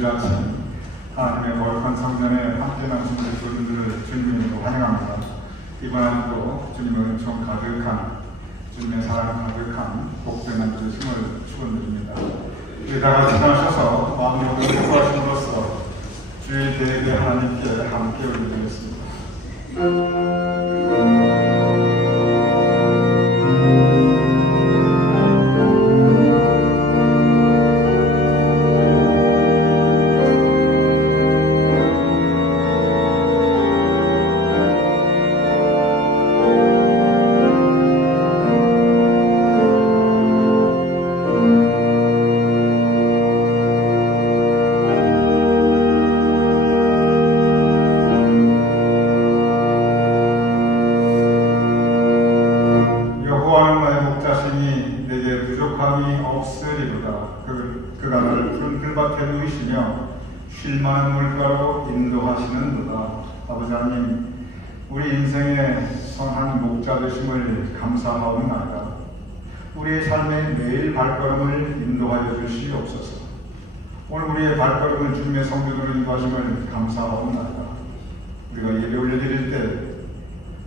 주일 아침 하나님의 거룩한 성전에 함께 나오신 그분들을 주님으로 환영합니다. 이번 하루도 주님의 은총 가득한, 주님의 사랑 가득한 복된 한 주의 힘을 축원드립니다. 우리 다 같이 나셔서 마음으로 기도하심으로써 주의 대대 하나님께 함께 올려드리겠습니다. 그가 나를 푸른 풀밭에 누이시며 쉴 만한 물가로 인도하시는도다. 아버지 하나님, 우리 인생의 선한 목자 되심을 감사하옵나이다. 우리의 삶의 매일 발걸음을 인도하여 주시옵소서. 오늘 우리의 발걸음을 주님의 성전으로 인도하심을 감사하옵나이다. 우리가 예배 올려드릴 때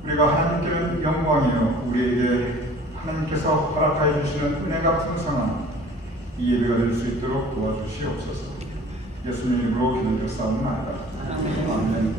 우리가 하나님께는 영광이요 우리에게 하나님께서 허락하여 주시는 은혜가 풍성한 이 예배가 될 수 있도록 도와주시옵소서. 예수님 이름으로 기도드렸사옵나이다. 아멘.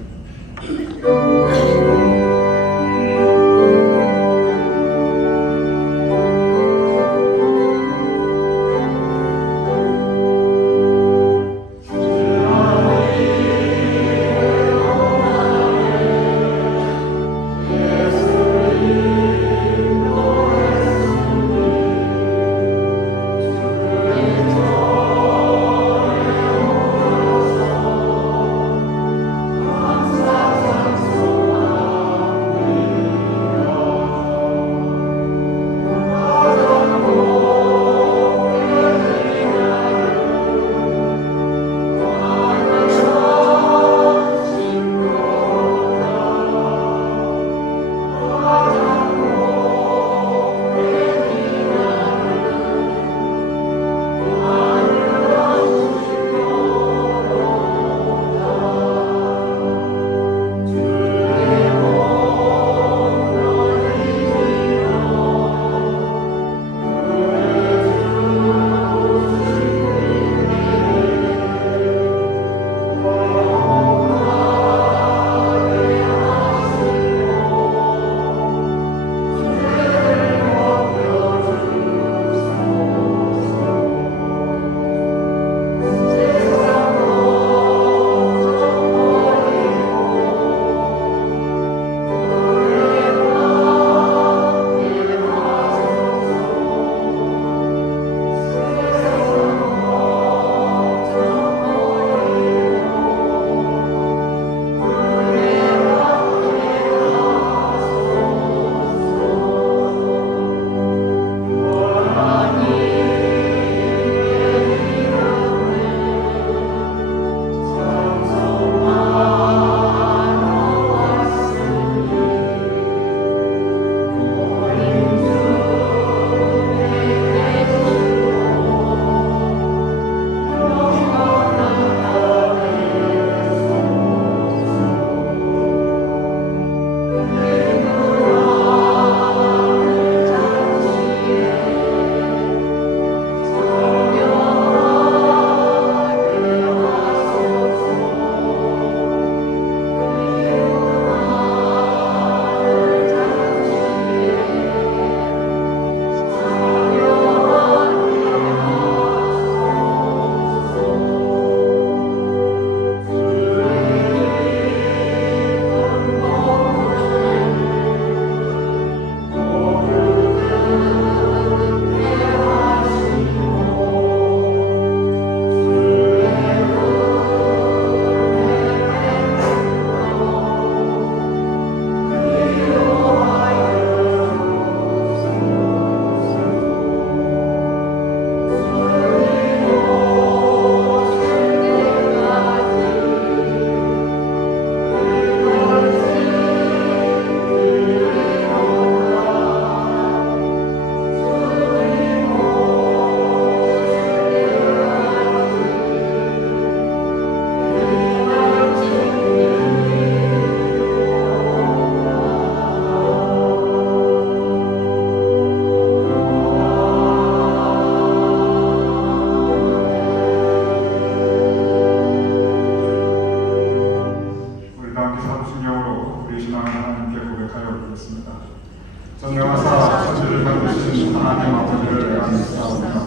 전능하사 천지를 만드신 하나님 아버지를 내가 믿사오며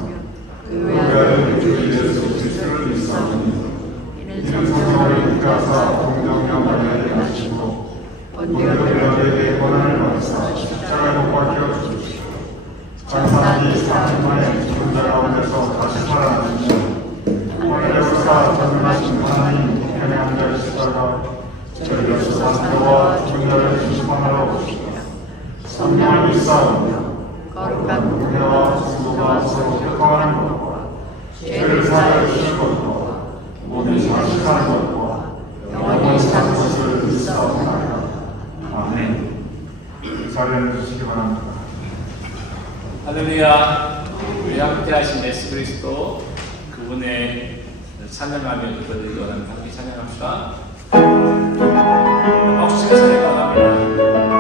그 외아들 주 예수 그리스도를 믿사오니 이는 성령을 입가하사 동정녀 마리아에게 하시고 본디오 빌라도에게 고난을 받으사 십자가에 못 박혀 죽으시고 장사한 지 4일 만에 죽은 자 가운데서 다시 살아나시며 하늘에 오르사 전능하신 하나님 우편의 앉아 계시다가 저희로서 산도와 죽은 자를 심판하러 오시고 성령을 믿사오며 거룩한 공회와 성도가 서로 협화하는 것과 죄를 사하여 주실 것과 모든 자식하는 것과 영원히 사는 것을 믿사옵나이다. 아멘. 그 자리에 앉으시기 바랍니다. 할렐루야. 우리 함께 하신 예수 그리스도 그분의 찬양하며 기도를 원하는 함께 찬양합시다. 박수 치면서 나갑니다.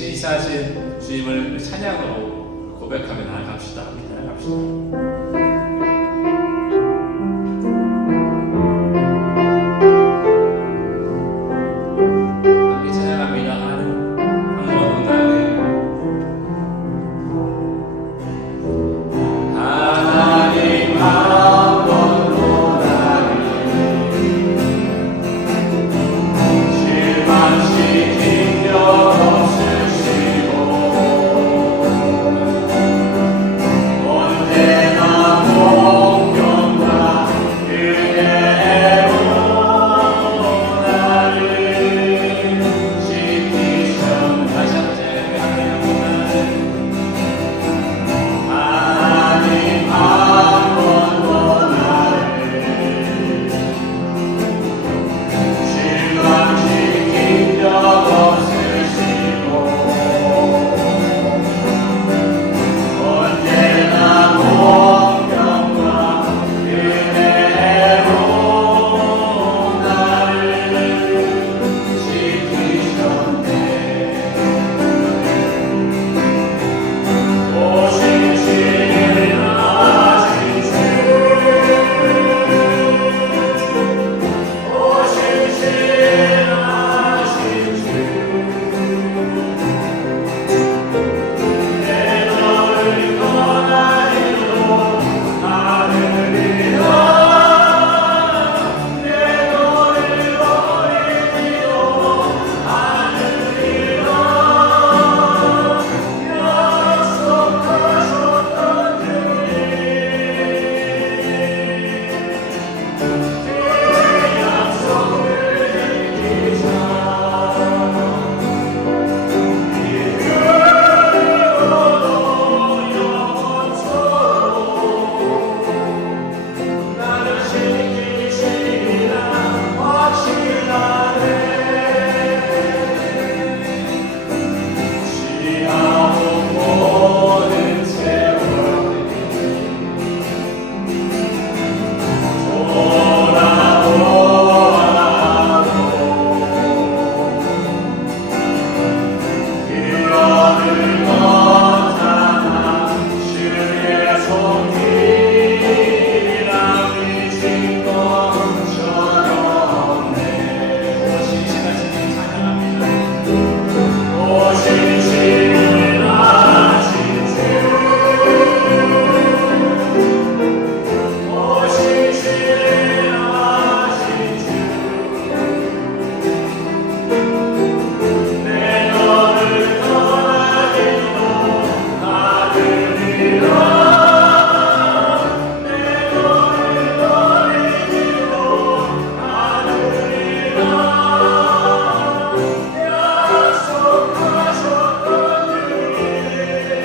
신이사신 주님을 찬양으로 고백하며 나아갑시다. 함께 찬양합니다. 한번 나는 하나님 한 번도 나를 실망시킨 적 없으시고 언제나 공평과 은혜로 나를 지키셨네. 다시 한번 하나님 한 번도 나를 실망시킨 적 없으시고 언제나 공평과 은혜로 나를 지키셨네. 오신 신하신 주 오신 신하신 주 내 너를 떠나리로 하늘이라 내 너를 버리리로 하늘이라 약속하셨던 그 약속을 지키사 나를 지키시리라 확신하네. 지나온 모든 세월이 돌아보아도 그녀를 언제나 주의 손길이라 믿은 것처럼 오신 신하신 찬양합니다. 오신 신하신 주 오신 신하신 주 내 너를 떠나리로 하늘이라 내 너를 버리리로 하늘이라 약속하셨던 그 약속을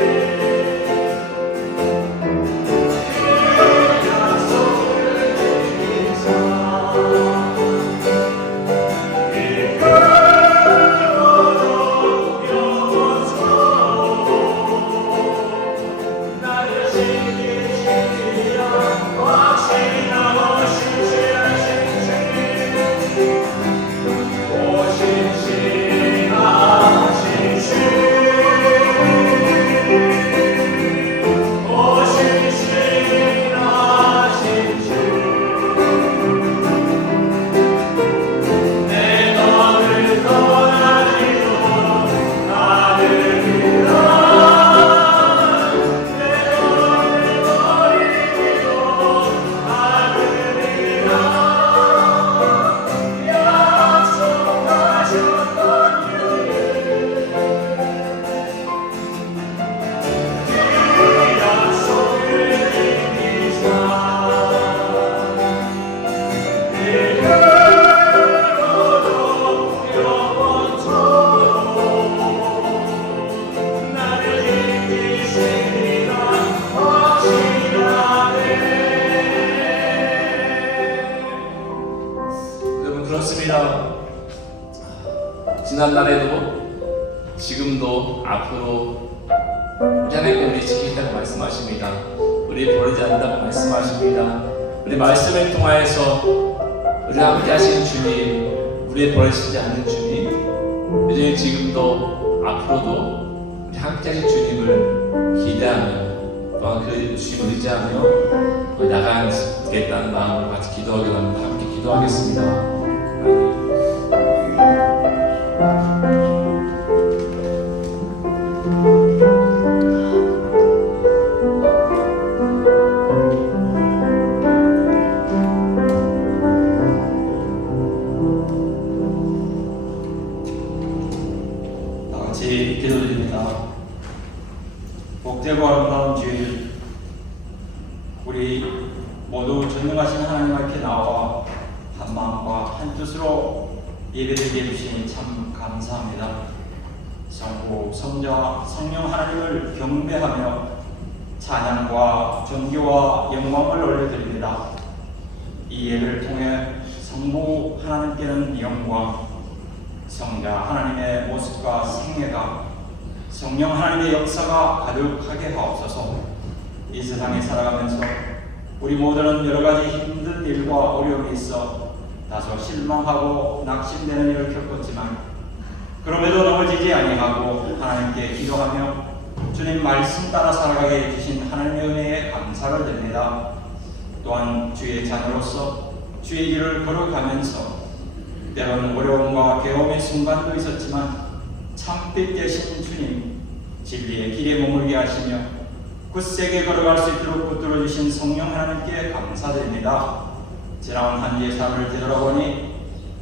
지키사 나를 지키시리라 확신하신 오신 신하신 주 오신 신하신 주 내 너를 떠나리로 하늘이라 내 너를 버리리로 하늘이라 약속하셨던 그 약속을 지키사 나를 지키시리라 확신하네. 여러분 그렇습니다. 지난날에도 지금도 앞으로 우리 하나님께 우리 지키겠다고 말씀하십니다. 우리 버리지 않는다고 말씀하십니다. 우리 말씀을 통하여서 우리 함께 하신 주님, 우리 버리시지 않는 주님, 이제 지금도 앞으로도 우리 함께 하신 주님을 기대하며 또 또한 그 주님을 의지하며 나가겠다는 마음으로 같이 기도하기로 합니다. 함께 기도하겠습니다. 같이 기도드립니다. 복되고 아름다운 주일, 우리 모두 전능하신 하나님 앞에 나와 한 마음과 한 뜻으로 예배드리게 해주시니 참 감사합니다. 성부, 성자, 성령 하나님을 경배하며 찬양과 존귀와 영광을 올려드립니다. 이 예배를 통해 성부 하나님께는 영광, 성자 하나님의 모습과 생애가, 성령 하나님의 역사가 가득하게 하옵소서. 이 세상에 살아가면서 우리 모두는 여러 가지 힘든 일과 어려움이 있어 다소 실망하고 낙심되는 일을 겪었지만, 그럼에도 넘어지지 아니하고 하나님께 기도하며 주님 말씀 따라 살아가게 해주신 하나님의 은혜에 감사를 드립니다. 또한 주의 자녀로서 주의 길을 걸어가면서 때로는 어려움과 괴로움의 순간도 있었지만 참빛 되신 주님, 진리의 길에 머물게 하시며 굳세게 걸어갈 수 있도록 붙들어 주신 성령 하나님께 감사드립니다. 지나온 한 주의 삶을 되돌아보니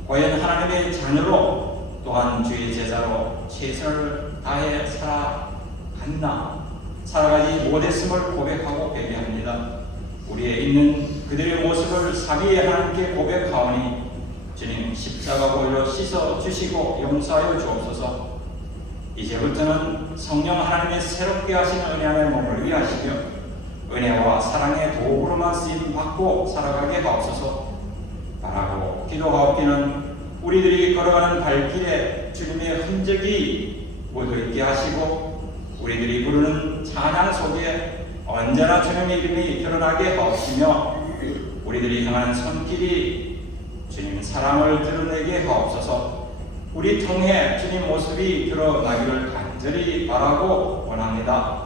과연 하나님의 자녀로 또한 주의 제자로 최선을 다해 살아가지 못했음을 고백하고 회개합니다. 우리에 있는 그들의 모습을 사비의 하나님께 고백하오니 주님 십자가 보혈로 씻어 주시고 용서하여 주옵소서. 이제부터는 성령 하나님의 새롭게 하신 은혜 안에 머물게 하시며 은혜와 사랑의 도구로만 쓰임 받고 살아가게 하옵소서. 바라고 기도하옵기는 우리들이 걸어가는 발길에 주님의 흔적이 묻어있게 하시고 우리들이 부르는 찬양 속에 언제나 주님의 이름이 드러나게 하옵시며 우리들이 향하는 손길이 주님 사랑을 드러내게 하옵소서. 우리 통해 주님 모습이 드러나기를 간절히 바라고 원합니다.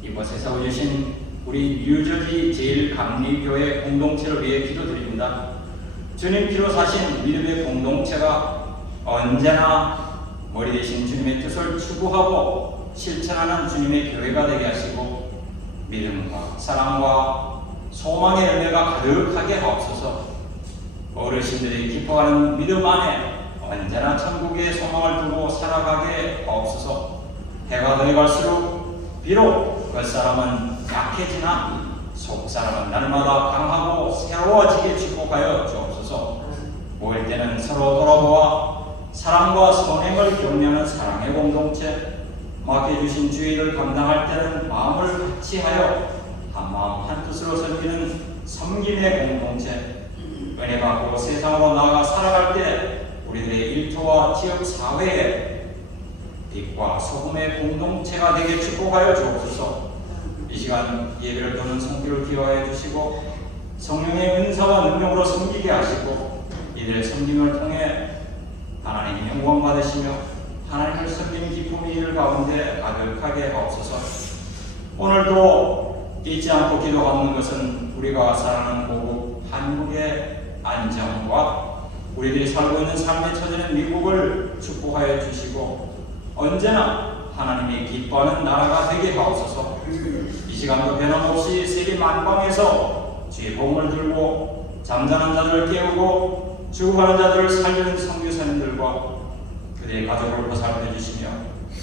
이곳에 세워주신 우리 뉴저지 제일감리교회 공동체를 위해 기도드립니다. 주님 피로 사신 믿음의 공동체가 언제나 머리 대신 주님의 뜻을 추구하고 실천하는 주님의 교회가 되게 하시고 믿음과 사랑과 소망의 은혜가 가득하게 하옵소서. 어르신들이 기뻐하는 믿음 안에 언제나 천국의 소망을 두고 살아가게 하옵소서. 해가 더해갈수록 비록 겉사람은 약해지나 속사람은 날마다 강하고 새로워지게 축복하여 주옵소서. 모일 때는 서로 돌아보아 사랑과 선행을 격려하는 사랑의 공동체, 맡겨주신 주의 일을 감당할 때는 마음을 같이하여 한마음 한뜻으로 섬기는 섬김의 공동체, 은혜 받고 세상으로 나아가 살아갈 때 우리들의 일터와 지역 사회에 빛과 소금의 공동체가 되게 축복하여 주옵소서. 이 시간 예배를 드는 성기를 기여하여 주시고 성령의 은사와 능력으로 섬기게 하시고 이들의 섬김을 통해 하나님 영광 받으시며 하나님을 섬기는 기쁨이 이들 가운데 가득하게 하옵소서. 오늘도 잊지 않고 기도하는 것은 우리가 사랑하는 고국 한국의 안정과 우리들이 살고 있는 삶의 처지는 미국을 축복하여 주시고 언제나 하나님이 기뻐하는 나라가 되게 하옵소서. 이 시간도 변함없이 세계 만방에서 주의 복음을 들고 잠자는 자들을 깨우고 죽어가는 자들을 살리는 선교사님들과 그들의 가족을 보살펴 주시며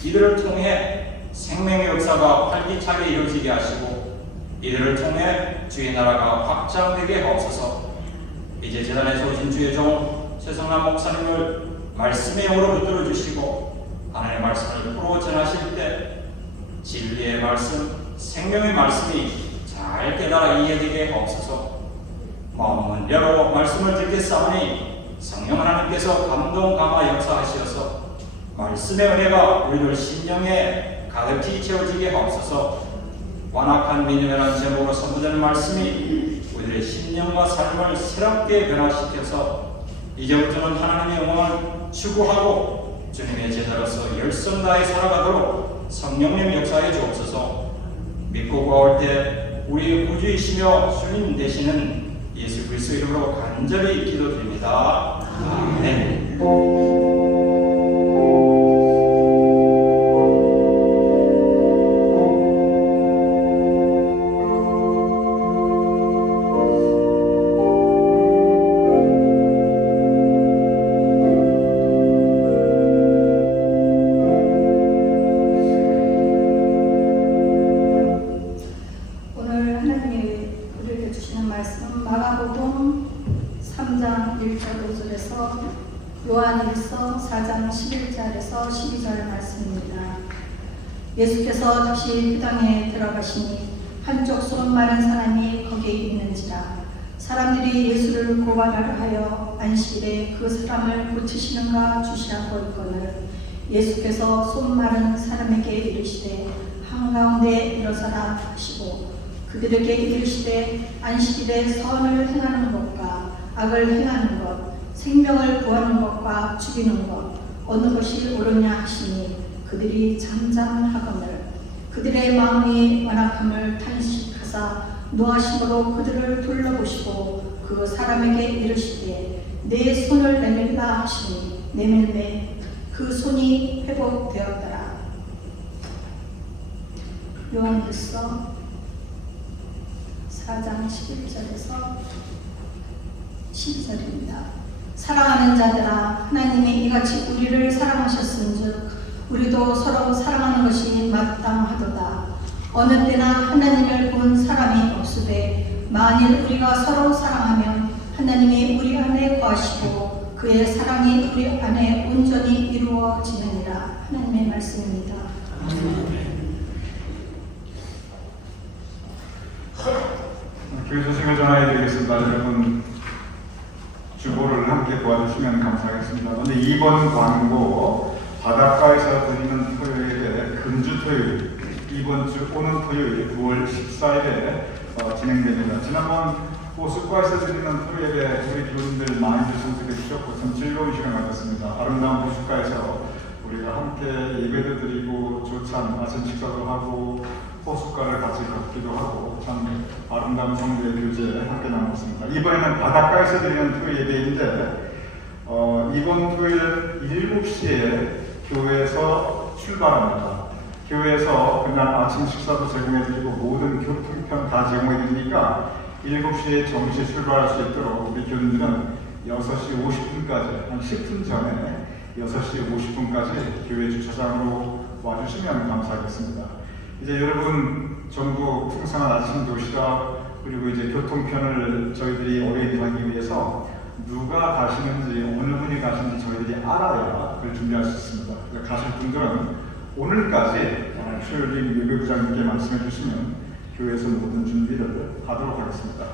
이들을 통해 생명의 역사가 활기차게 이루어지게 하시고 이들을 통해 주의 나라가 확장되게 하옵소서. 이제 재단에서 오신 주의 종 최성남 목사님을 말씀의 영으로 붙들어 주시고 하나님의 말씀을 풀어 전하실 때 진리의 말씀, 생명의 말씀이 잘 깨달아 이해되게 하옵소서. 마음은 열어 말씀을 듣겠사오니 성령 하나님께서 감동 감화 역사하시어서 말씀의 은혜가 우리들 심령에 가득히 채워지게 하옵소서. 완악한 믿음이라는 제목으로 선포되는 말씀이 우리들의 심령과 삶을 새롭게 변화시켜서 이제부터는 하나님의 영광을 추구하고 주님의 제자로서 열성 다해 살아가도록 성령님 역사해 주옵소서. 믿고 구할 때 우리 구주이시며 주님 되시는 예수 그리스도 이름으로 간절히 기도드립니다. 아멘. 오늘 하나님이 우리에게 주시는 말씀은 마가복음 3장 1절 5절에서 요한일서 4장 11절에서 12절 말씀입니다. 예수께서 다시 그 땅에 들어가시니 한쪽 손 마른 사람이 거기에 있는지라. 사람들이 예수를 고발하려 하여 안식일에 그 사람을 고치시는가 주시하고 있거늘 예수께서 손 마른 사람에게 이르시되 한가운데 일어서라 하시고 그들에게 이르시되 안식일에 선을 행하는 것과 악을 행하는 것, 생명을 구하는 것과 죽이는 것 어느 것이 옳으냐 하시니 그들이 잠잠하거늘 그들의 마음이 완악함을 탄식하사 노하심으로 그들을 둘러보시고 그 사람에게 이르시되 내 손을 내밀라 하시니 내밀매 그 손이 회복되었더라. 요한일서 4장 11절에서 12절입니다. 사랑하는 자들아 하나님이 이같이 우리를 사랑하셨은즉 우리도 서로 사랑하는 것이 마땅하도다. 어느 때나 하나님을 본 사람이 없으되 만일 우리가 서로 사랑하면 하나님이 우리 안에 거하시고 그의 사랑이 우리 안에 온전히 이루어지느니라. 하나님의 말씀입니다. 교회 소식을 전해드리겠습니다. 여러분 주보를 함께 도와주시면 감사하겠습니다. 오늘 이번 광고 바닷가에서 드리는 토요일에 금주 토요일 이번 주 오는 토요일 9월 14일에 진행됩니다. 지난번 호숫가에서 드리는 토요일에 우리 교인들 많이 참석해 주셨고 참 즐거운 시간 가졌습니다. 아름다운 호숫가에서 우리가 함께 예배도 드리고 조찬 아침 식사도 하고 호숫가를 같이 걷기도 하고 참 아름다운 성도의 교제 함께 나눴습니다. 이번에는 바닷가에서 드리는 토요일 예배인데 이번 토요일 7시에 교회에서 출발합니다. 교회에서 그날 아침 식사도 제공해드리고 모든 교통편 다 제공해드리니까 7시에 정시 출발할 수 있도록 우리 교인들은 6시 50분까지 한 10분 전에 6시 50분까지 교회 주차장으로 와주시면 감사하겠습니다. 이제 여러분 전부 풍성한 아침 도시락 그리고 이제 교통편을 저희들이 오리엔트하기 위해서 누가 가시는지 어느 분이 가시는지 저희들이 알아야 그걸 준비할 수 있습니다. 그래서 가실 분들은 오늘까지 최열림 예배부장님께 말씀해 주시면 교회에서 모든 준비를 하도록 하겠습니다.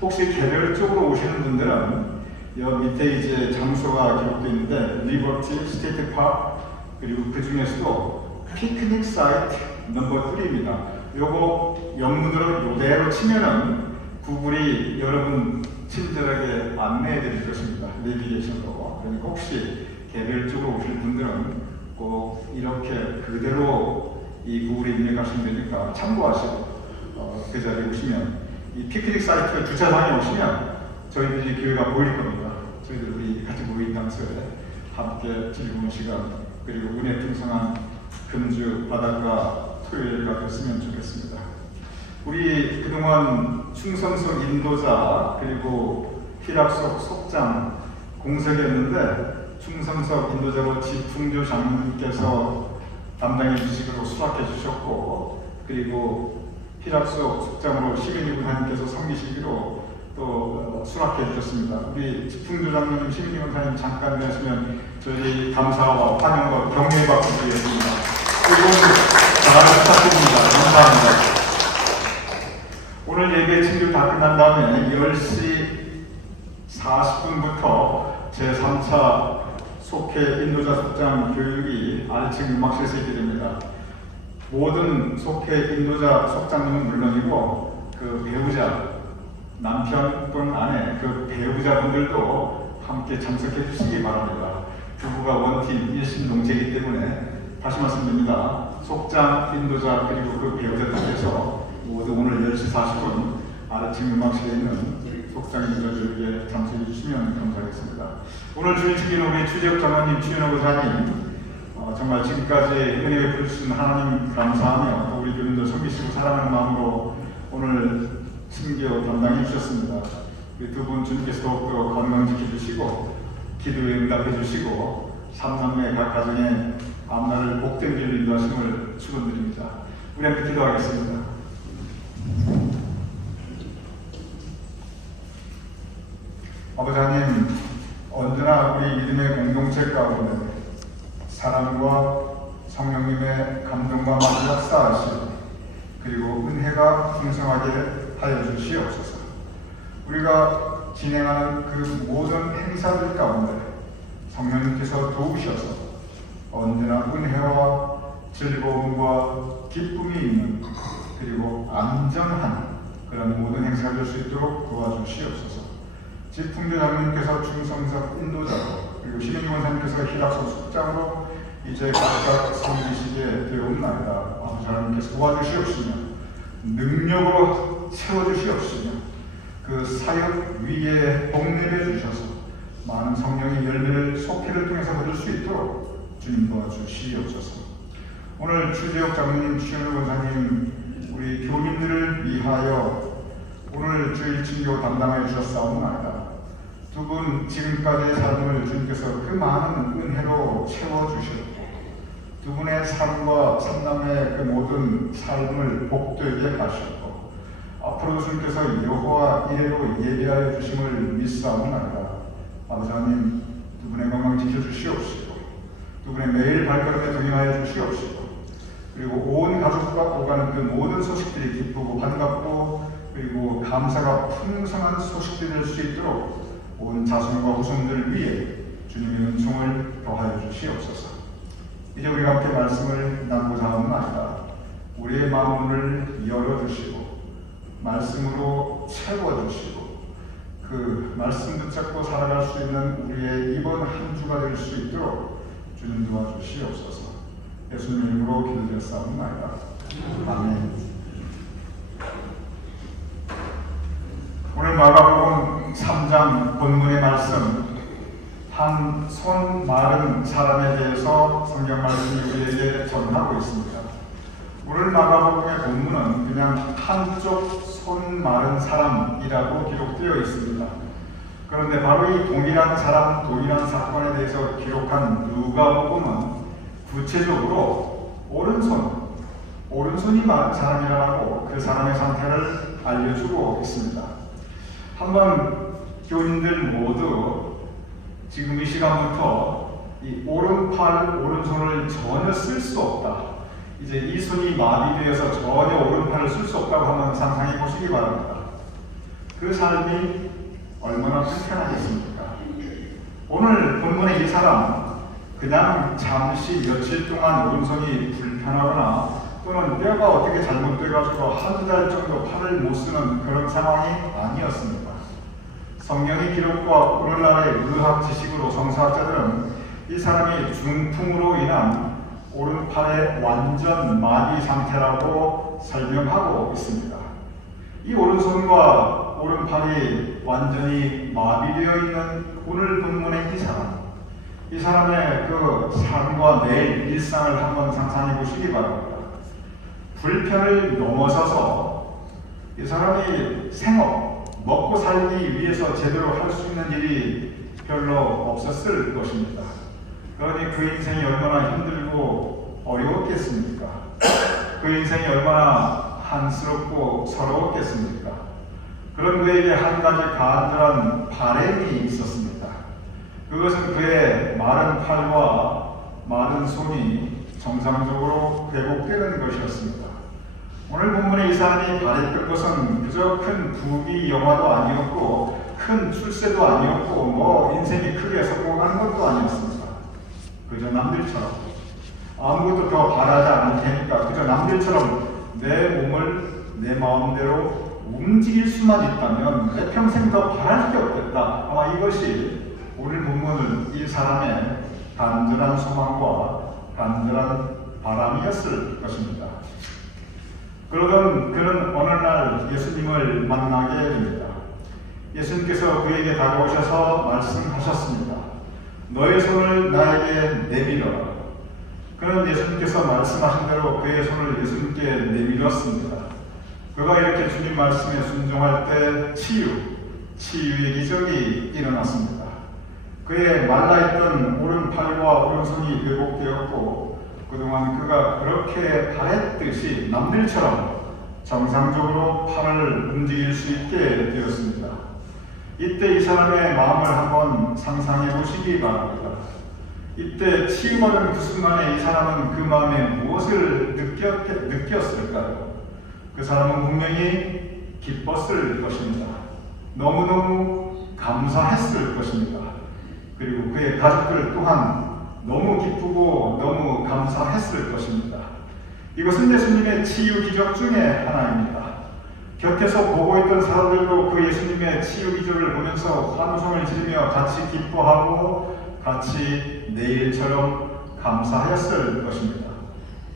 혹시 개별적으로 오시는 분들은 여 밑에 이제 장소가 기록되어 있는데 리버티, 스테이트 파크 그리고 그 중에서도 피크닉 사이트 넘버 3입니다. 요거 영문으로 요대로 치면은 구글이 여러분 친절하게 안내해 드릴 것입니다. 내비게이션으로. 그러니까 혹시 개별적으로 오실 분들은 꼭 이렇게 그대로 이 구글에 입력하시면 되니까 참고하시고 그 자리에 오시면 이 피크닉 사이트 주차장에 오시면 저희들이 교회가 보일 겁니다. 저희들 우리 같이 모인 장소에 함께 즐거운 시간 그리고 은혜 풍성한 금주 바닷가 토요일가 됐으면 좋겠습니다. 우리 그동안 충성석 인도자 그리고 희락석 속장 공석이었는데 충성석 인도자로 지풍조 장로님께서 담당해 주시기로 수락해 주셨고 그리고 희락석 속장으로 시민이군 하님께서 섬기시기로 또 수락해 주셨습니다. 우리 지풍조 장로님 시민이군 하님 잠깐 내시면 저희 감사와 환영과 격려의 박수 드리겠습니다. 그리고 전화를 부탁드립니다. 감사합니다. 오늘 예배 친구 다 끝난 다음에 10시 40분부터 제3차 속회 인도자 속장 교육이 아래층 음악실에서 있게 됩니다. 모든 속회 인도자 속장님은 물론이고 그 배우자, 남편 또는 아내, 그 배우자분들도 함께 참석해 주시기 바랍니다. 부부가 원팀 일심동체이기 때문에 다시 말씀드립니다. 속장, 인도자 그리고 그 배우자들께서 10시 40분 아래층 음악실에 있는 속장인들에게 잠시해 주시면 감사하겠습니다. 오늘 주일 지키는 우리 주지혁 장로님, 추현호 의사님 정말 지금까지 은혜 베풀 주신 하나님 감사하며 또 우리 교인들 섬기시고 사랑하는 마음으로 오늘 승교 담당해 주셨습니다. 우리 두 분 주님께서 더욱더 건강 지켜주시고 기도에 응답해 주시고 삼남매 각 가정에 앞날을 복된 길로 인도하심을 축원드립니다. 우리 함께 기도하겠습니다. 아버지 하나님, 언제나 우리 믿음의 공동체 가운데 사랑과 성령님의 감동과 마음 역사하시고 그리고 은혜가 풍성하게 하여 주시옵소서. 우리가 진행하는 그 모든 행사들 가운데 성령님께서 도우셔서 언제나 은혜와 즐거움과 기쁨이 있는 그리고 안전한 그런 모든 행사가 될 수 있도록 도와주시옵소서. 지풍교 장로님께서 충성석 인도자로 그리고 신인기 원사님께서 희락소 숙장으로 이제 각각 섬기시게 되옵나이다. 아버지 하나님께서 도와주시옵시며 능력으로 채워주시옵시며 그 사역 위에 복내려 주셔서 많은 성령의 열매를 속회를 통해서 얻을 수 있도록 주님 도와주시옵소서. 오늘 주지혁 장로님, 추현호 원사님, 우리 교민들을 위하여 오늘 주일 친교 담당해 주셨사옵나이다. 두 분 지금까지의 삶을 주님께서 그 많은 은혜로 채워주셨고 두 분의 삶과 삼남의 그 모든 삶을 복되게 하셨고 앞으로도 주님께서 여호와 이레로 예배하여 주심을 믿사옵나이다. 아버지 하나님, 두 분의 건강 지켜주시옵시고 두 분의 매일 발걸음에 동행하여 주시옵시고 그리고 온 가족과 오가는 그 모든 소식들이 기쁘고 반갑고 그리고 감사가 풍성한 소식들이 될 수 있도록 온 자손과 후손들 위해 주님의 은총을 더하여 주시옵소서. 이제 우리가 함께 말씀을 나누고자 합니다. 우리의 마음을 열어주시고 말씀으로 채워주시고 그 말씀 붙잡고 살아갈 수 있는 우리의 이번 한 주가 될 수 있도록 주님 도와주시옵소서. 예수님 이름으로 기도드렸사옵나이다. 아멘. 오늘 마가복음 3장 본문의 말씀, 한 손 마른 사람에 대해서 성경 말씀이 우리에게 전하고 있습니다. 오늘 마가복음의 본문은 그냥 한쪽 손 마른 사람이라고 기록되어 있습니다. 그런데 바로 이 동일한 사람, 동일한 사건에 대해서 기록한 누가복음은 구체적으로 오른손이 마른 사람이라고 그 사람의 상태를 알려주고 있습니다. 한번 교인들 모두 지금 이 시간부터 이 오른팔, 오른손을 전혀 쓸 수 없다. 이제 이 손이 마비되어서 전혀 오른팔을 쓸 수 없다고 한번 상상해 보시기 바랍니다. 그 삶이 얼마나 불편하겠습니까? 오늘 본문의 이 사람 그냥 잠시 며칠 동안 오른손이 불편하거나 또는 뼈가 어떻게 잘못돼가지고 한두 달 정도 팔을 못 쓰는 그런 상황이 아니었습니다. 성경의 기록과 오늘날의 의학 지식으로 성서학자들은 이 사람이 중풍으로 인한 오른팔의 완전 마비 상태라고 설명하고 있습니다. 이 오른손과 오른팔이 완전히 마비되어 있는 오늘 본문의 이 사람의 그 삶과 매일 일상을 한번 상상해 보시기 바랍니다. 불편을 넘어서서 이 사람이 생업, 먹고 살기 위해서 제대로 할 수 있는 일이 별로 없었을 것입니다. 그러니 그 인생이 얼마나 힘들고 어려웠겠습니까? 그 인생이 얼마나 한스럽고 서러웠겠습니까? 그런 그에게 한 가지 간절한 바람이 있었습니다. 그것은 그의 마른 팔과 마른 손이 정상적으로 회복되는 것이었습니다. 오늘 본문에 이 사람이 바랬던 것은 그저 큰 부귀 영화도 아니었고 큰 출세도 아니었고 뭐 인생이 크게 성공하는 것도 아니었습니다. 그저 남들처럼 아무것도 더 바라지 않을 테니까 그저 남들처럼 내 몸을 내 마음대로 움직일 수만 있다면 내 평생 더 바랄 게 없겠다. 아마 이것이 오늘 본문은 이 사람의 간절한 소망과 간절한 바람이었을 것입니다. 그러던 그는 어느 날 예수 주님을 만나게 됩니다. 예수님께서 그에게 다가오셔서 말씀하셨습니다. 너의 손을 나에게 내밀어라. 그는 예수님께서 말씀하신 대로 그의 손을 예수님께 내밀었습니다. 그가 이렇게 주님 말씀에 순종할 때 치유의 기적이 일어났습니다. 그의 말라있던 오른팔과 오른손이 회복되었고 그동안 그가 그렇게 바랬듯이 남들처럼 정상적으로 팔을 움직일 수 있게 되었습니다. 이때 이 사람의 마음을 한번 상상해 보시기 바랍니다. 이때 치유받은 그 순간에 이 사람은 그 마음에 무엇을 느꼈을까요? 그 사람은 분명히 기뻤을 것입니다. 너무너무 감사했을 것입니다. 그리고 그의 가족들 또한 너무 기쁘고 너무 감사했을 것입니다. 이것은 예수님의 치유 기적 중에 하나입니다. 곁에서 보고 있던 사람들도 그 예수님의 치유 기적을 보면서 환호성을 지르며 같이 기뻐하고 같이 내일처럼 감사하였을 것입니다.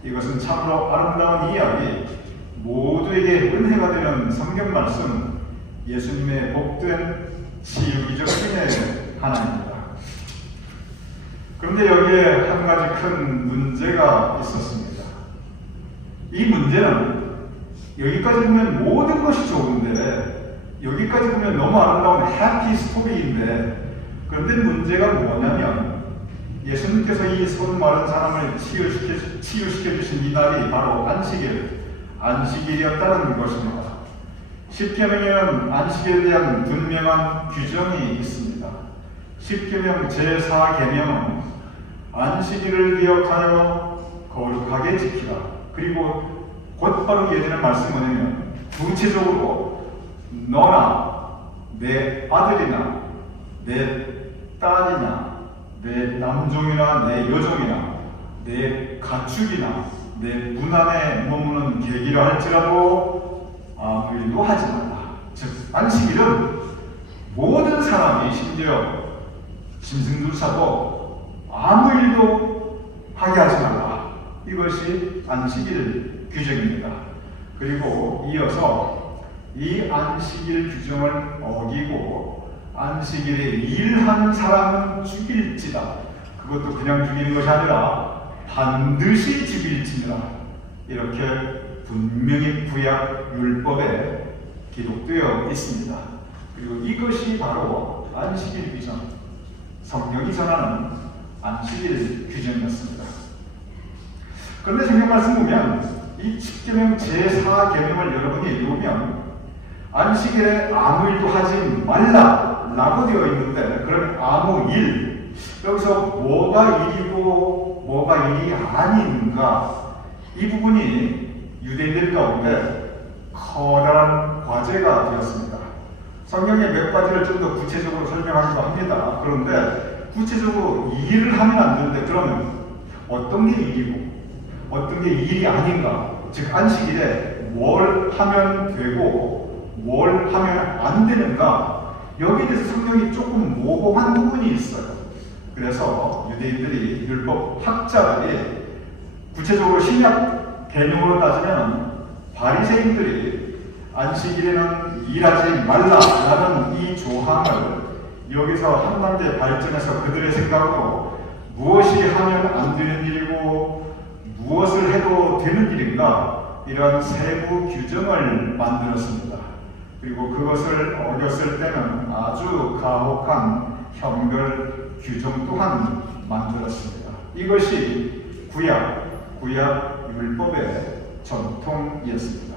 이것은 참으로 아름다운 이야기, 모두에게 은혜가 되는 성경 말씀, 예수님의 복된 치유 기적 중에 하나입니다. 그런데 여기에 한 가지 큰 문제가 있었습니다. 이 문제는 여기까지 보면 모든 것이 좋은데, 여기까지 보면 너무 아름다운 해피 스토리인데, 그런데 문제가 뭐냐면 예수님께서 이 손 마른 사람을 치유시켜 주신 이날이 바로 안식일이었다는 것입니다. 십계명에는 안식일에 대한 분명한 규정이 있습니다. 십계명 제4계명은 안식일을 기억하여 거룩하게 지키라. 그리고 곧바로 이어지는 말씀은 뭐냐면 구체적으로 너나 내 아들이나 내 딸이나 내 남종이나 내 여종이나 내 가축이나 내 문 안에 머무는 객이라 할지라도 아무 일도 하지 말라. 즉 안식일은 모든 사람이 심지어 짐승조차도 아무 일도 하게 하지 말라. 이것이 안식일 규정입니다. 그리고 이어서 이 안식일 규정을 어기고 안식일에 일하는 사람은 죽일지다. 그것도 그냥 죽이는 것이 아니라 반드시 죽일지니라. 이렇게 분명히 구약 율법에 기록되어 있습니다. 그리고 이것이 바로 안식일 규정, 성경이 전하는 안식일 규정이었습니다. 그런데 성경 말씀 보면 이 십계명 제4계명을 여러분이 읽으면 안식일에 아무 일도 하지 말라라고 되어 있는데, 그럼 아무 일, 여기서 뭐가 일이고 뭐가 일이 아닌가, 이 부분이 유대인들 가운데 커다란 과제가 되었습니다. 성경의 몇 가지를 좀 더 구체적으로 설명하기도 합니다. 그런데 구체적으로 일을 하면 안 되는데 그러면 어떤 게 일이고 어떤 게 일이 아닌가, 즉 안식일에 뭘 하면 되고 뭘 하면 안 되는가, 여기에 대해서 성경이 조금 모호한 부분이 있어요. 그래서 유대인들이, 율법 학자들이 구체적으로 신약 개념으로 따지면 바리새인들이 안식일에는 일하지 말라라는 이 조항을 여기서 한 단계 발전해서 그들의 생각으로 무엇이 하면 안 되는 일이고 무엇을 해도 되는 일인가, 이러한 세부 규정을 만들었습니다. 그리고 그것을 어겼을 때는 아주 가혹한 형벌 규정 또한 만들었습니다. 이것이 구약 율법의 전통이었습니다.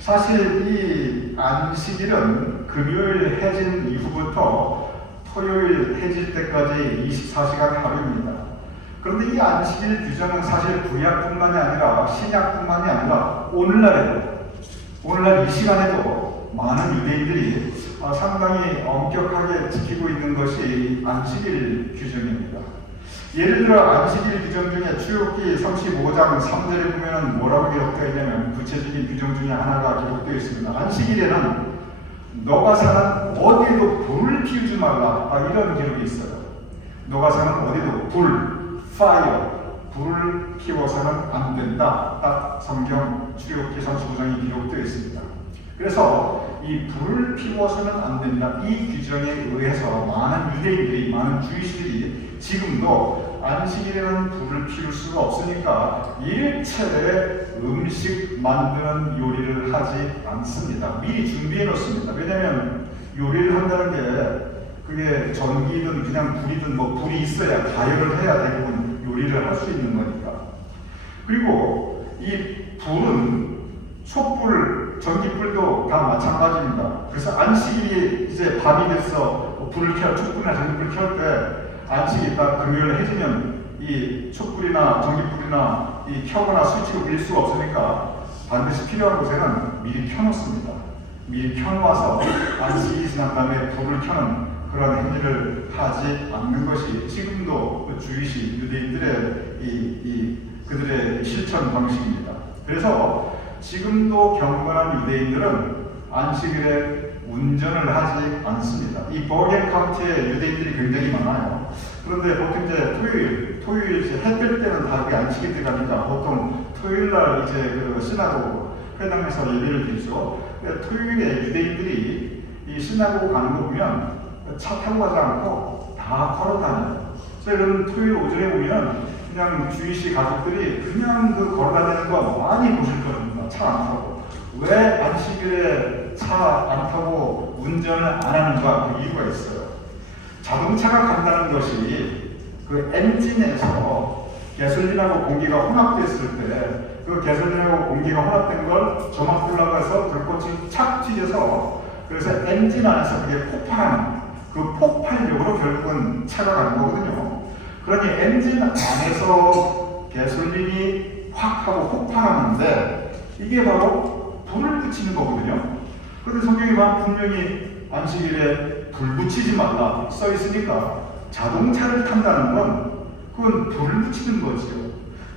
사실 이 안식일은 금요일 해진 이후부터 토요일 해질 때까지 24시간 하루입니다. 그런데 이 안식일 규정은 사실 구약뿐만이 아니라 신약뿐만이 아니라 오늘날 이 시간에도 많은 유대인들이 상당히 엄격하게 지키고 있는 것이 안식일 규정입니다. 예를 들어 안식일 규정 중에 출애굽기 35장 3절에 보면 뭐라고 기록되어 있냐면, 구체적인 규정 중에 하나가 기록되어 있습니다. 안식일에는 너가 사는 어디에도 불을 피우지 말라, 이런 기록이 있어요. 너가 사는 어디도 불을 피워서는 안 된다. 딱 성경 출애굽기 35장이 기록되어 있습니다. 그래서 이 불을 피워서는 안 된다. 이 규정에 의해서 많은 유대인들이, 많은 주의시들이 지금도 안식일에는 불을 피울 수가 없으니까 일체의 음식 만드는 요리를 하지 않습니다. 미리 준비해 놓습니다. 왜냐하면 요리를 한다는 게 그게 전기든 그냥 불이든 뭐 불이 있어야 가열을 해야 대부분 요리를 할 수 있는 거니까. 그리고 이 불은 촛불, 전기불도 다 마찬가지입니다. 그래서 안식일이 이제 밤이 돼서 불을 켜, 촛불이나 전기불을 켤 때 안식이 딱 금요일 해지면 이 촛불이나 전기불이나 이 켜거나 스위치를 올릴 수가 없으니까 반드시 필요한 곳에는 미리 켜놓습니다. 미리 켜놓아서 안식일이 지난 다음에 불을 켜는 그런 행위를 하지 않는 것이 지금도 그 주의시 유대인들의 그들의 실천 방식입니다. 그래서 지금도 경건한 유대인들은 안식일에 운전을 하지 않습니다. 이 버겐 카운티에 유대인들이 굉장히 많아요. 그런데 보통 이제 토요일 이제 해뜰 때는 다 그게 안식일 들어가니까 보통 토요일 날 이제 그 시나고그 회당에서 예배를 드리죠. 토요일에 유대인들이 이 시나고그 가는 거 보면 차 타고 가지 않고 다 걸어 다녀요. 그래서 여러분 토요일 오전에 보면 그냥 주이시 가족들이 그냥 그 걸어 다니는 거 많이 보실 겁니다. 차 안 타고. 왜 안식일에 차 안 타고 운전을 안 하는가? 그 이유가 있어요. 자동차가 간다는 것이 그 엔진에서 가솔린하고 공기가 혼합됐을 때 그 가솔린하고 공기가 혼합된 걸 저막 올라가서 불꽃이 착 튀겨서 그래서 엔진 안에서 그게 폭발하는 그 폭발력으로 결국은 차가 가는 거거든요. 그러니 엔진 안에서 가솔린이 확 하고 폭발하는데 이게 바로 불을 붙이는 거거든요. 그런데 성경에 보면 분명히 안식일에 불 붙이지 말라 써 있으니까 자동차를 탄다는 건 그건 불을 붙이는 거죠.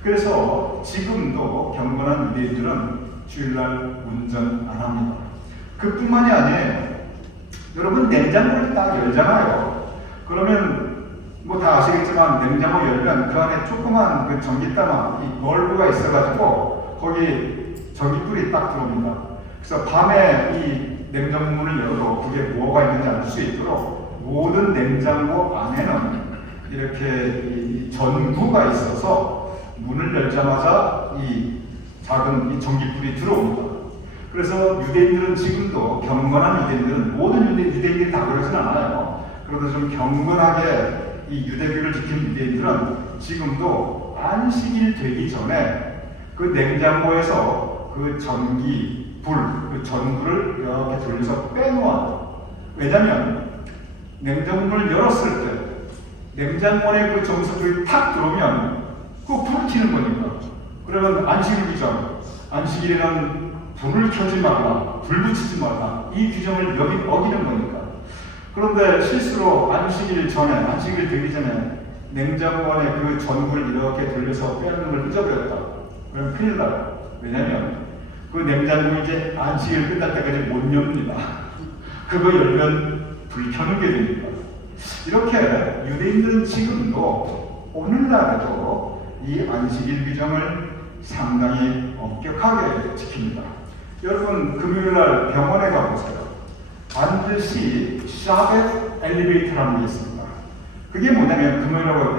그래서 지금도 경건한 유대인들은 주일날 운전 안 합니다. 그뿐만이 아니에요. 여러분 냉장고를 딱 열잖아요. 그러면 뭐 다 아시겠지만 냉장고 열면 그 안에 조그만 그 전기다마 이 벌브가 있어가지고 거기 전기불이 딱 들어옵니다. 그래서 밤에 이 냉장고 문을 열어도 그게 뭐가 있는지 알 수 있도록 모든 냉장고 안에는 이렇게 이 전구가 있어서 문을 열자마자 이 작은 이 전기불이 들어옵니다. 그래서 유대인들은 지금도 경건한 유대인들은 모든 유대인들이 다 그러진 않아요. 그런데 좀 경건하게 이 유대교를 지키는 유대인들은 지금도 안식일 되기 전에 그 냉장고에서 그 전기불, 그 전구를 이렇게 돌려서 빼놓아요. 왜냐하면 냉장고를 열었을 때 냉장고에 그 정수불이 탁 들어오면 그거 불을 켜는 거니까. 그러면 안식일이죠. 안식일에는 불을 켜지 말라, 불 붙이지 말라. 이 규정을 어기는 거니까. 그런데 실수로 안식일 안식일 되기 전에 냉장고 안에 그 전구를 이렇게 돌려서 빼는 걸 잊어버렸다. 그럼 큰일 나요. 왜냐면 그 냉장고 이제 안식일 끝날 때까지 못 엽니다. 그거 열면 불 켜는 게 됩니다. 이렇게 유대인들은 지금도 오늘날에도 이 안식일 규정을 상당히 엄격하게 지킵니다. 여러분 금요일날 병원에 가보세요. 반드시 샤벳 엘리베이터라는 게 있습니다. 그게 뭐냐면 금요일하고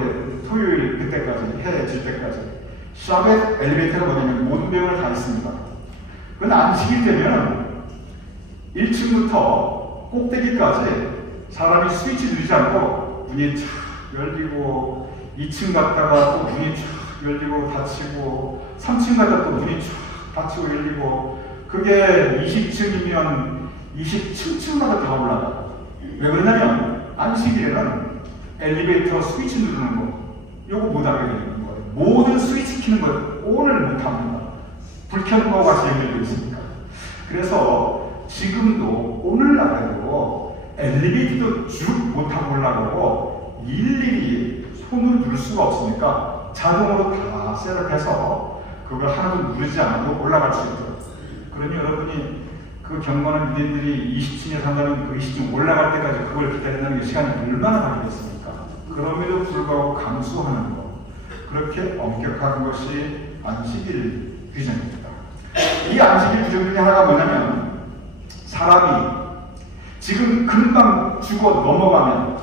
토요일 그때까지 해 질 때까지 샤벳 엘리베이터가 뭐냐면 모든 병원에 다 있습니다. 그건 안식일 되면 1층부터 꼭대기까지 사람이 스위치 누르지 않고 문이 쫙 열리고 2층 갔다가 또 문이 쫙 열리고 닫히고 3층 갔다가 또 문이 쫙 닫히고 열리고 그게 20층이면 20층마다 다 올라가요. 왜 그러냐면 안식일에는 엘리베이터 스위치 누르는 거 요거 못하게 되는 거예요. 모든 스위치 키는 거 오늘 못합니다. 불 켜는 거와 같이 연결되어 있으니까. 그래서 지금도 오늘날에도 엘리베이터도 쭉 못하고 올라가고 일일이 손으로 누를 수가 없으니까 자동으로 다 셋업해서 그걸 하나도 누르지 않아도 올라갈 수 있도록. 그러니 여러분이 그 경건한 유대인들이 20층에 산다면 그 20층 올라갈 때까지 그걸 기다린다는 게 시간이 얼마나 걸리겠습니까? 그럼에도 불구하고 감수하는 것. 그렇게 엄격한 것이 안식일 규정입니다. 이 안식일 규정 중에 하나가 뭐냐면 사람이 지금 금방 죽어 넘어가면,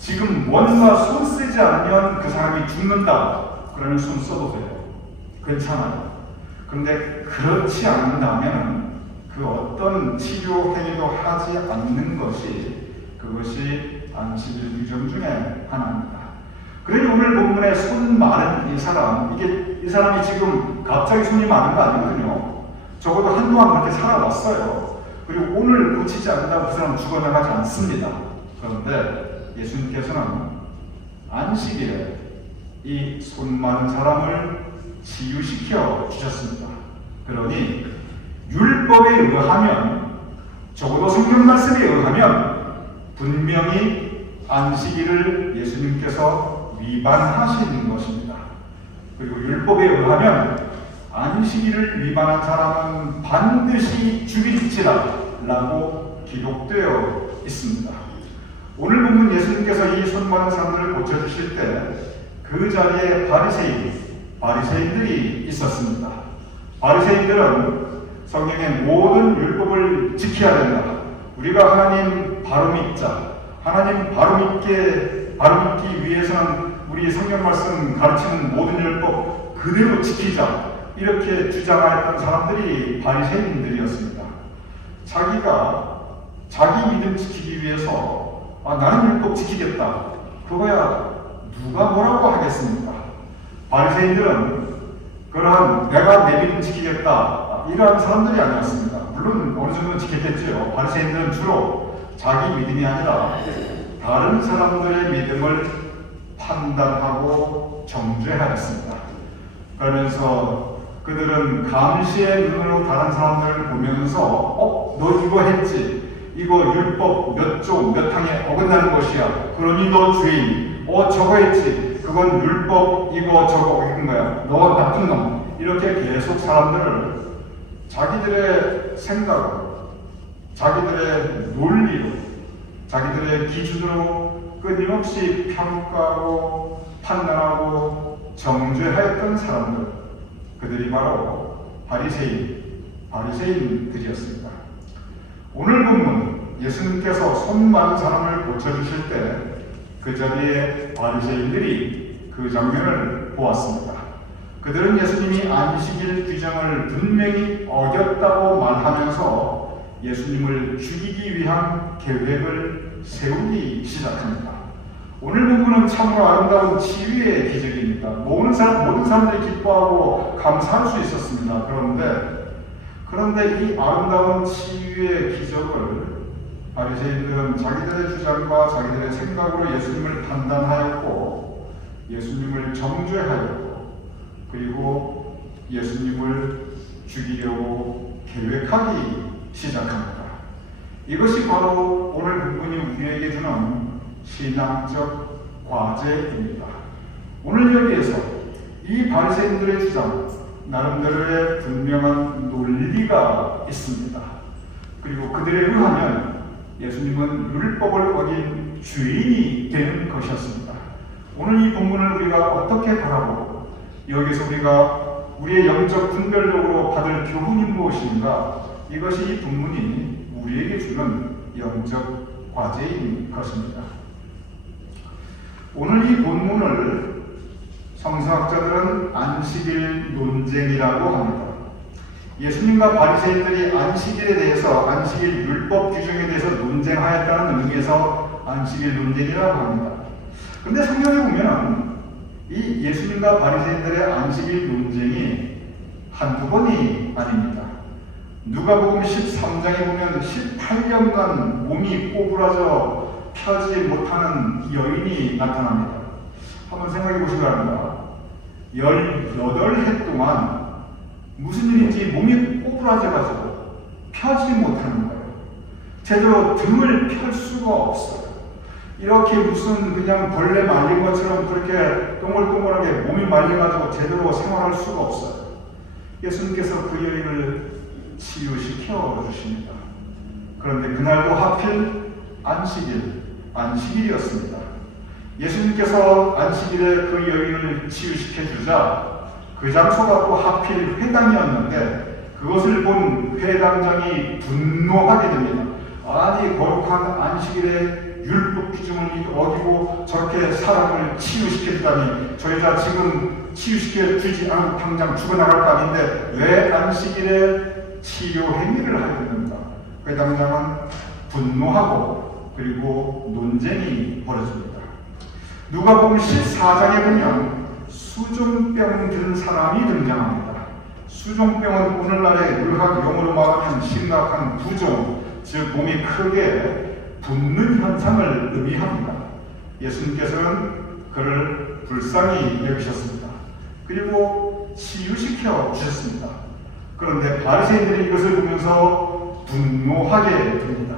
지금 뭔가 손 쓰지 않으면 그 사람이 죽는다, 그러면 손 써도 돼요. 괜찮아요. 그런데 그렇지 않는다면 그 어떤 치료 행위도 하지 않는 것이, 그것이 안식일 규정 중에 하나입니다. 그러니 오늘 본문에 손 마른 이 사람, 이 사람이 지금 갑자기 손이 마른 거 아니거든요. 적어도 한동안 그렇게 살아왔어요. 그리고 오늘 고치지 않는다고 그 사람 죽어나가지 않습니다. 그런데 예수님께서는 안식일에 이 손 마른 사람을 치유시켜 주셨습니다. 그러니 율법에 의하면, 적어도 성경 말씀에 의하면 분명히 안식일을 예수님께서 위반하신 것입니다. 그리고 율법에 의하면 안식일을 위반한 사람은 반드시 죽일지라 라고 기록되어 있습니다. 오늘 본문 예수님께서 이 손 마른 사람들을 고쳐주실 때 그 자리에 바리새인들이 있었습니다. 바리새인들은 성경의 모든 율법을 지켜야 된다, 우리가 하나님 바로 믿자, 하나님 바로 믿기 위해서는 우리 성경 말씀 가르치는 모든 율법 그대로 지키자, 이렇게 주장하였던 사람들이 바리새인들이었습니다. 자기가 자기 믿음 지키기 위해서 나는 율법 지키겠다, 그거야 누가 뭐라고 하겠습니까? 바리새인들은 그러한 내가 내 믿음 지키겠다 이러한 사람들이 아니었습니다. 물론 어느 정도는 지켰겠지요. 바리새인들은 주로 자기 믿음이 아니라 다른 사람들의 믿음을 판단하고 정죄하였습니다. 그러면서 그들은 감시의 눈으로 다른 사람들을 보면서 너 이거 했지? 이거 율법 몇 조 몇 항에 어긋나는 것이야. 그러니 너 죄인. 저거 했지? 그건 율법 이거 저거 어긴 거야. 너 나쁜 놈. 이렇게 계속 사람들을 자기들의 생각으로, 자기들의 논리로, 자기들의 기준으로 끊임없이 평가하고 판단하고 정죄하였던 사람들, 그들이 바로 바리새인들이었습니다. 오늘 본문 예수님께서 손 마른 사람을 고쳐주실 때 그 자리에 바리새인들이 그 장면을 보았습니다. 그들은 예수님이 안식일 규정을 분명히 어겼다고 말하면서 예수님을 죽이기 위한 계획을 세우기 시작합니다. 오늘 본문은 참으로 아름다운 치유의 기적입니다. 모든 사람들이 기뻐하고 감사할 수 있었습니다. 그런데 이 아름다운 치유의 기적을 바리새인들은 자기들의 주장과 자기들의 생각으로 예수님을 판단하였고, 예수님을 정죄하였고, 그리고 예수님을 죽이려고 계획하기 시작합니다. 이것이 바로 오늘 본문이 우리에게 주는 신앙적 과제입니다. 오늘 여기에서 이 바리새인들의 주장, 나름대로의 분명한 논리가 있습니다. 그리고 그들에 의하면 예수님은 율법을 어긴 주인이 되는 것이었습니다. 오늘 이 본문을 우리가 어떻게 바라보고, 여기서 우리가 우리의 영적 분별력으로 받을 교훈이 무엇인가, 이것이 이 본문이 우리에게 주는 영적 과제인 것입니다. 오늘 이 본문을 성서학자들은 안식일 논쟁이라고 합니다. 예수님과 바리새인들이 안식일에 대해서, 안식일 율법 규정에 대해서 논쟁하였다는 의미에서 안식일 논쟁이라고 합니다. 그런데 성경에 보면 이 예수님과 바리새인들의 안식일 논쟁이 한두 번이 아닙니다. 누가복음 13장에 보면 18년간 몸이 꼬부라져 펴지 못하는 여인이 나타납니다. 한번 생각해 보시기 바랍니다. 18해 동안 무슨 일인지 몸이 꼬부라져가지고 펴지 못하는 거예요. 제대로 등을 펼 수가 없어요. 이렇게 무슨 그냥 벌레 말린 것처럼 그렇게 동글동글하게 몸이 말려가지고 제대로 생활할 수가 없어요. 예수님께서 그 여인을 치유시켜 주십니다. 그런데 그날도 하필 안식일이었습니다. 예수님께서 안식일에 그 여인을 치유시켜 주자 그 장소가 또 하필 회당이었는데, 그것을 본 회당장이 분노하게 됩니다. 아니 거룩한 안식일에 율법 규정을 어기고 저렇게 사람을 치유시켰다니 저 여자 지금 치유시켜 주지 않고 당장 죽어나갈 거 아닌데 왜 안식일에 치료 행위를 하게 됩니까? 회당장은 분노하고 그리고 논쟁이 벌어집니다. 누가복음 14장에 보면 수종병 든 사람이 등장합니다. 수종병은 오늘날의 의학 용어로 말하면 심각한 부종, 즉 몸이 크게 붓는 현상을 의미합니다. 예수님께서는 그를 불쌍히 여기셨습니다. 그리고 치유시켜 주셨습니다. 그런데 바리새인들이 이것을 보면서 분노하게 됩니다.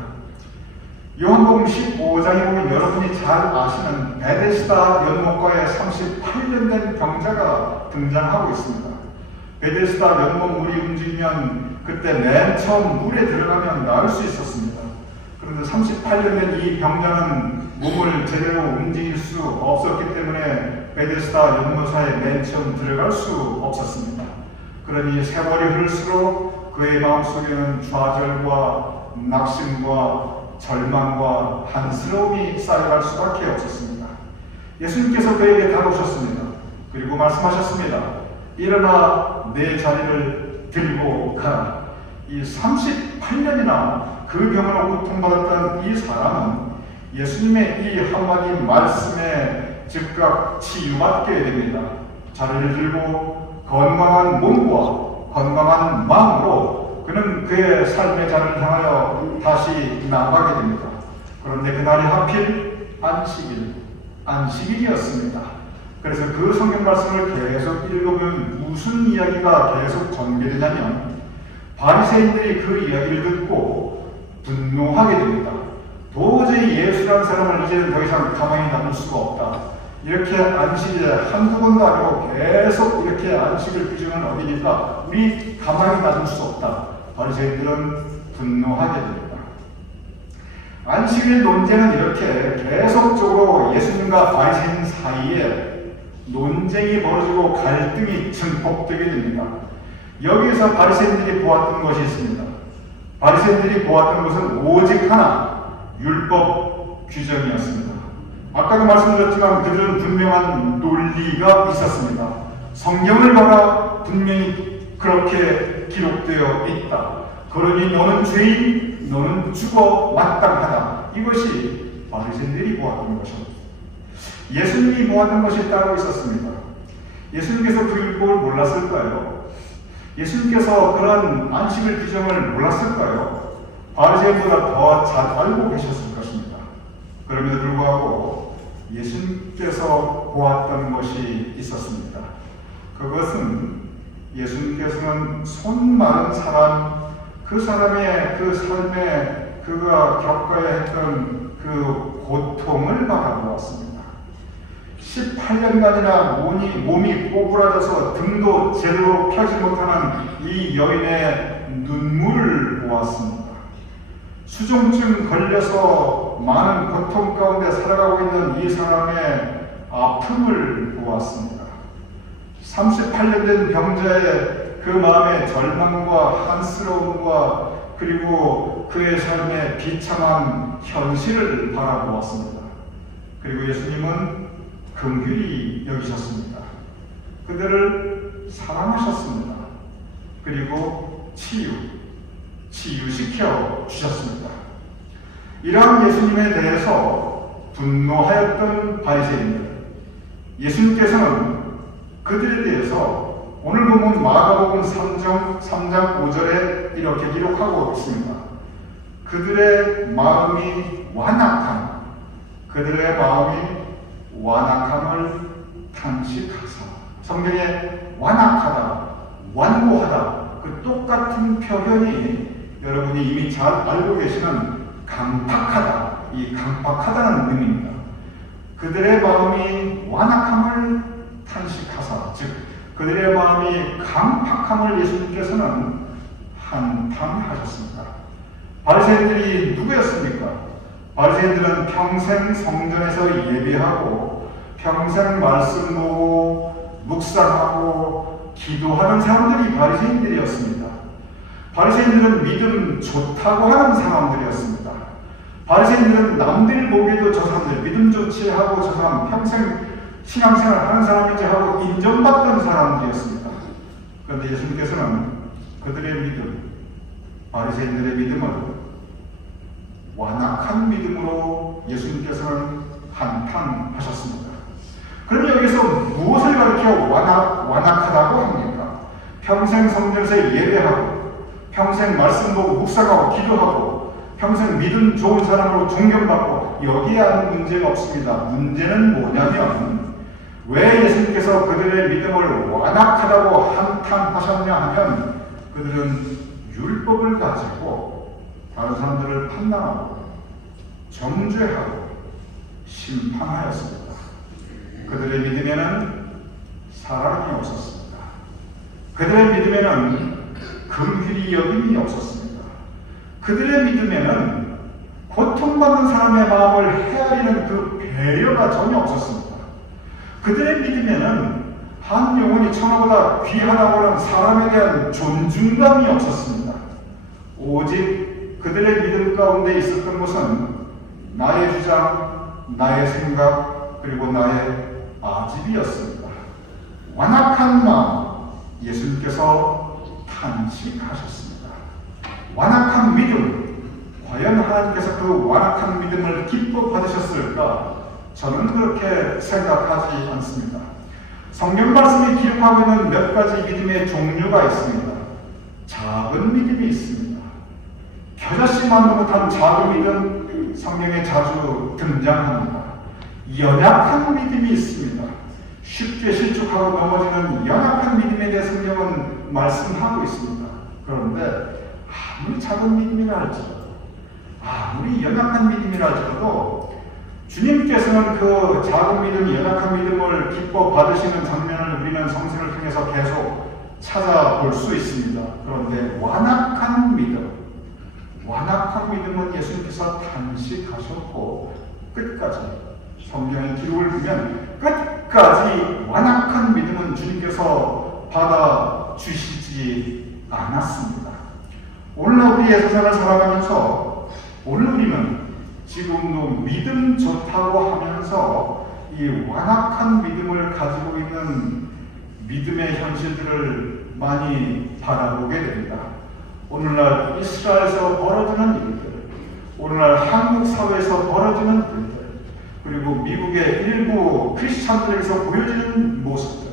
요한복음 15장에 보면 여러분이 잘 아시는 베데스다 연못가에 38년 된 병자가 등장하고 있습니다. 베데스다 연못 물이 움직이면 그때 맨 처음 물에 들어가면 나을 수 있었습니다. 그런데 38년 된 이 병자는 몸을 제대로 움직일 수 없었기 때문에 베데스다 연못사에 맨 처음 들어갈 수 없었습니다. 그러니 세월이 흐를수록 그의 마음속에는 좌절과 낙심과 절망과 한스러움이 쌓여갈 수밖에 없었습니다. 예수님께서 그에게 다가오셨습니다. 그리고 말씀하셨습니다. 일어나 내 자리를 들고 가라. 이 38년이나 그 병으로 고통받았던 이 사람은 예수님의 이 한마디 말씀에 즉각 치유받게 됩니다. 자리를 들고 건강한 몸과 건강한 마음으로 그는 그의 삶의 자리를 향하여 다시 나가게 됩니다. 그런데 그날이 하필 안식일이었습니다. 그래서 그 성경 말씀을 계속 읽으면 무슨 이야기가 계속 전개되냐면 바리새인들이 그 이야기를 듣고 분노하게 됩니다. 도저히 예수라는 사람을 이제는 더 이상 가만히 놔둘 수가 없다. 이렇게 안식일에 한두 번도 아니고 계속 이렇게 안식일 규정을 어기니까 우리 가만히 놔둘 수 없다. 바리새인들은 분노하게 됩니다. 안식일 논쟁은 이렇게 계속적으로 예수님과 바리새인 사이에 논쟁이 벌어지고 갈등이 증폭되게 됩니다. 여기에서 바리새인들이 보았던 것이 있습니다. 바리새인들이 보았던 것은 오직 하나, 율법 규정이었습니다. 아까도 말씀드렸지만 그들은 분명한 논리가 있었습니다. 성경을 봐라, 분명히 그렇게 기록되어 있다. 그러니 너는 죄인, 너는 죽어 마땅하다. 이것이 바리새인들이 보았던 것입니다. 예수님이 보았던 것이 따로 있었습니다. 예수님께서 그 율법을 몰랐을까요? 예수님께서 그런 안식일 규정을 몰랐을까요? 바리새인보다 더 잘 알고 계셨을 것입니다. 그럼에도 불구하고 예수님께서 보았던 것이 있었습니다. 그것은 예수님께서는 손 마른 사람, 그 사람의 그 삶에 그가 겪어야 했던 그 고통을 바라보았습니다. 18년간이나 몸이 꼬부라져서 등도 제대로 펴지 못하는 이 여인의 눈물을 보았습니다. 수종증 걸려서 많은 고통 가운데 살아가고 있는 이 사람의 아픔을 보았습니다. 38년 된 병자의 그 마음의 절망과 한스러움과 그리고 그의 삶의 비참한 현실을 바라보았습니다. 그리고 예수님은 긍휼히 여기셨습니다. 그들을 사랑하셨습니다. 그리고 치유시켜 주셨습니다. 이러한 예수님에 대해서 분노하였던 바리새인들, 예수님께서는 그들에 대해서 오늘 보면 마가복음 3장 5절에 이렇게 기록하고 있습니다. 그들의 마음이 완악함을 탄식하사. 성경에 완악하다, 완고하다, 그 똑같은 표현이 여러분이 이미 잘 알고 계시는 강팍하다, 이 강팍하다는 의미입니다. 그들의 마음이 완악함을 탄식하사, 즉 그들의 마음이 강팍함을 예수님께서는 한탄하셨습니다. 바리새인들이 누구였습니까? 바리새인들은 평생 성전에서 예배하고 평생 말씀 보고 묵상하고 기도하는 사람들이 바리새인들이었습니다. 바리새인들은 믿음 좋다고 하는 사람들이었습니다. 바리새인들은 남들 보기에도 저 사람들 믿음 좋지 하고 저 사람 평생 신앙생활 하는 사람이지 하고 인정받던 사람들이었습니다. 그런데 예수님께서는 그들의 믿음, 바리새인들의 믿음을 완악한 믿음으로 예수님께서는 한탄하셨습니다. 그럼 여기서 무엇을 가리켜 완악하다고 합니까? 평생 성전에서 예배하고 평생 말씀 보고 묵상하고 기도하고 평생 믿음 좋은 사람으로 존경받고 여기에 하는 문제가 없습니다. 문제는 뭐냐면 왜 예수님께서 그들의 믿음을 완악하다고 한탄하셨냐 하면 그들은 율법을 가지고 다른 사람들을 판단하고 정죄하고 심판하였습니다. 그들의 믿음에는 사랑이 없었습니다. 그들의 믿음에는 긍휼히 여김이 없었습니다. 그들의 믿음에는 고통받는 사람의 마음을 헤아리는 그 배려가 전혀 없었습니다. 그들의 믿음에는 한 영혼이 천하보다 귀하다고 하는 사람에 대한 존중감이 없었습니다. 오직 그들의 믿음 가운데 있었던 것은 나의 주장, 나의 생각, 그리고 나의 아집이었습니다. 완악한 마음, 예수님께서 탄식하셨습니다. 완악한 믿음, 과연 하나님께서 그 완악한 믿음을 기뻐 받으셨을까? 저는 그렇게 생각하지 않습니다. 성경 말씀이 기록하고 있는 몇 가지 믿음의 종류가 있습니다. 작은 믿음이 있습니다. 겨자씨만도 못한 작은 믿음, 성경에 자주 등장합니다. 연약한 믿음이 있습니다. 쉽게 실족하고 넘어지는 연약한 믿음에 대해 성경은 말씀하고 있습니다. 그런데 아무리 작은 믿음이라 할지라도 아무리 연약한 믿음이라 할지라도 주님께서는 그 작은 믿음, 연약한 믿음을 기뻐 받으시는 장면을 우리는 성경을 통해서 계속 찾아볼 수 있습니다. 그런데 완악한 믿음은 예수님께서 탄식하셨고 끝까지 성경의 기록을 보면 끝까지 완악한 믿음은 주님께서 받아주시지 않았습니다. 오늘날 우리 예수님을 살아가면서 오늘 우리는 지금도 믿음 좋다고 하면서 이 완악한 믿음을 가지고 있는 믿음의 현실들을 많이 바라보게 됩니다. 오늘날 이스라엘에서 벌어지는 일들, 오늘날 한국 사회에서 벌어지는 일들, 그리고 미국의 일부 크리스찬들에게서 보여지는 모습들,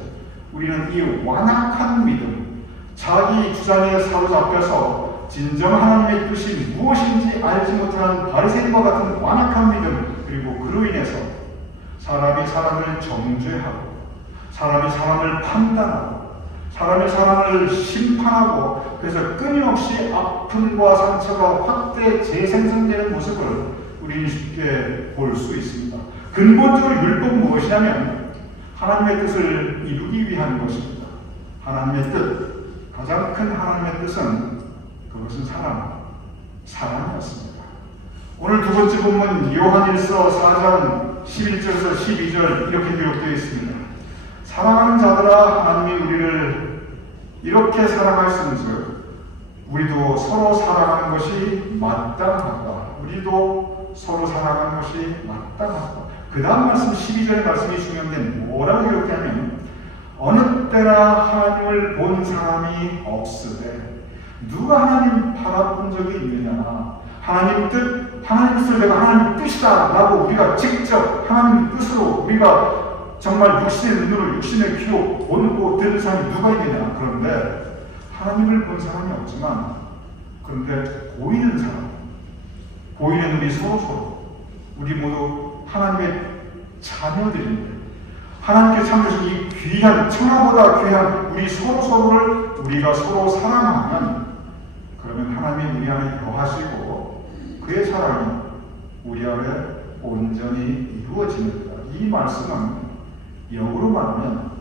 우리는 이 완악한 믿음, 자기 주장에 사로잡혀서 진정 하나님의 뜻이 무엇인지 알지 못하는 바리새인과 같은 완악한 믿음, 그리고 그로 인해서 사람이 사람을 정죄하고 사람이 사람을 판단하고 사람이 사람을 심판하고 그래서 끊임없이 아픔과 상처가 확대 재생성되는 모습을 우리는 쉽게 볼 수 있습니다. 근본적으로 율법은 무엇이냐면 하나님의 뜻을 이루기 위한 것입니다. 하나님의 뜻, 가장 큰 하나님의 뜻은 그것은 사랑이었습니다. 오늘 두 번째 본문 요한일서 4장 11절에서 12절 이렇게 기록되어 있습니다. 사랑하는 자들아, 하나님이 우리를 이렇게 사랑하였은즉 우리도 서로 사랑하는 것이 마땅하다. 우리도 서로 사랑하는 것이 마땅하다. 그 다음 말씀 12절의 말씀이 중요한데 뭐라고 기록되냐면 어느 때나 하나님을 본 사람이 없으되 누가 하나님 바라본 적이 있느냐. 하나님 뜻을 내가 하나님 뜻이다 라고 우리가 직접 하나님 뜻으로 우리가 정말 육신의 눈으로 육신의 귀로 보고 들은 사람이 누가 있느냐. 그런데 하나님을 본 사람이 없지만 그런데 보이는 사람, 보이는 우리 서로 우리 모두 하나님의 자녀들인데 하나님께 참여해서 이 귀한 천하보다 귀한 우리 서로를 우리가 서로 사랑하면 그러면 하나님이 우리 안에 거하시고 그의 사랑이 우리 안에 온전히 이루어집니다. 이 말씀은 역으로 말하면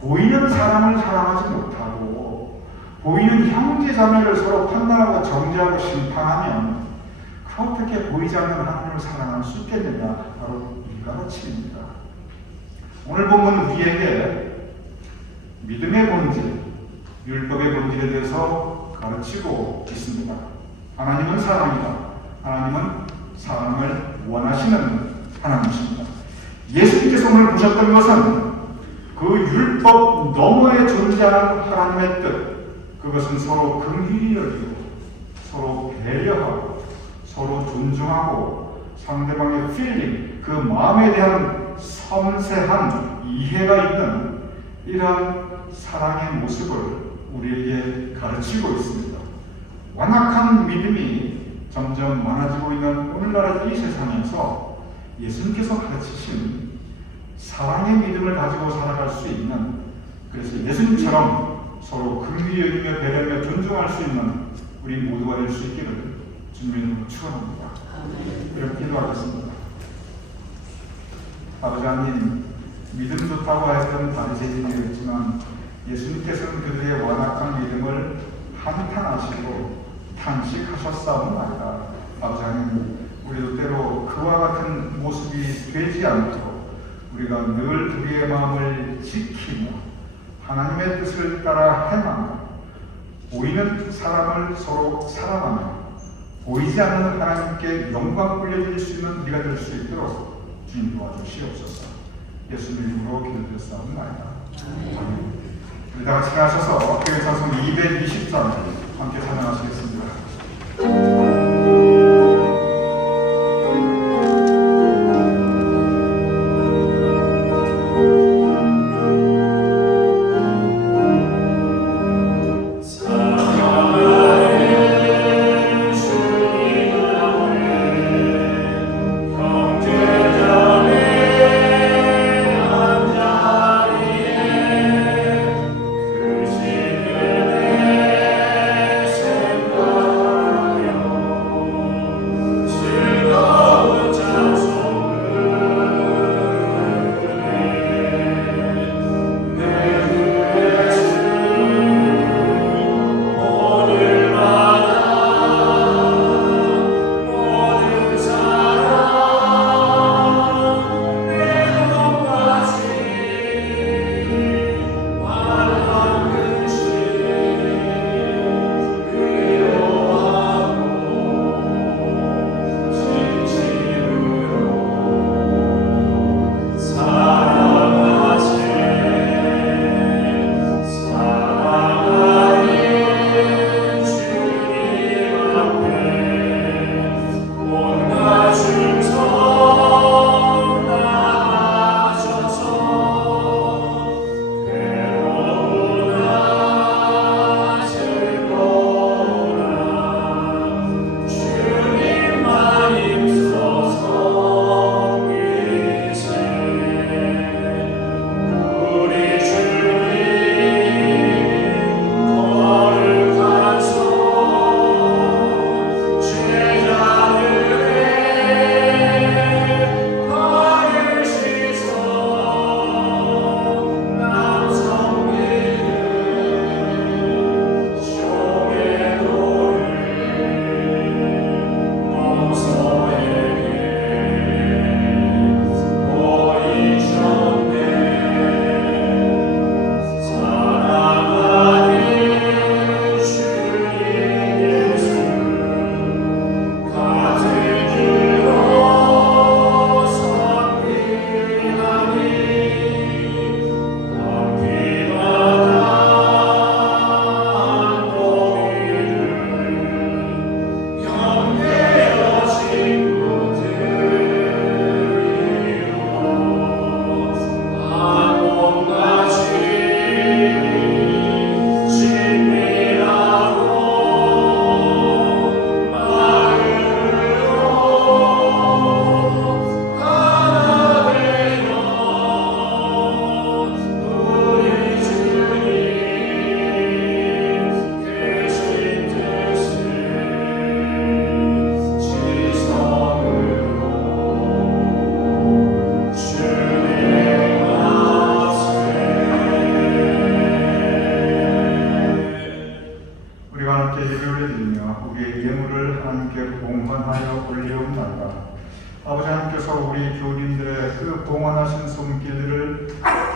보이는 사람을 사랑하지 못하고 보이는 형제 자매를 서로 판단하고 정죄하고 심판하면 어떻게 보이지 않는 하나님을 사랑할 수 있겠느냐. 바로 이 가르침입니다. 오늘 본문 우리에게 믿음의 본질, 율법의 본질에 대해서 가르치고 있습니다. 하나님은 사랑이다. 하나님은 사랑을 원하시는 하나님이십니다. 예수님께서 오늘 보셨던 것은 그 율법 너머에 존재하는 하나님의 뜻, 그것은 서로 긍휼히 여기고 서로 배려하고 서로 존중하고 상대방의 필링, 그 마음에 대한 섬세한 이해가 있는 이러한 사랑의 모습을 우리에게 가르치고 있습니다. 완악한 믿음이 점점 많아지고 있는 오늘날 이 세상에서 예수님께서 가르치신 사랑의 믿음을 가지고 살아갈 수 있는, 그래서 예수님처럼 서로 긍휼히 여기며 배려하며 존중할 수 있는 우리 모두가 될 수 있기를 주님의 이름으로 축원합니다. 이렇게 기도하겠습니다. 아버지 하나님, 믿음 좋다고 했던 바리새인이었지만 예수님께서는 그들의 완악한 믿음을 한탄하시고 탄식하셨사옵나이다. 아버지 하나님, 우리도 때로 그와 같은 모습이 되지 않도록 우리가 늘 우리의 마음을 지키며 하나님의 뜻을 따라 행하며 보이는 사람을 서로 사랑하며 보이지 않는 하나님께 영광 돌려드릴 수 있는 우리가 될 수 있도록 주님 도와주시옵소서. 예수님 이름으로 기도드렸사옵나이다. 아멘. 우리 다 같이 나서서 교회 찬송 220장 함께 찬양하시겠습니다.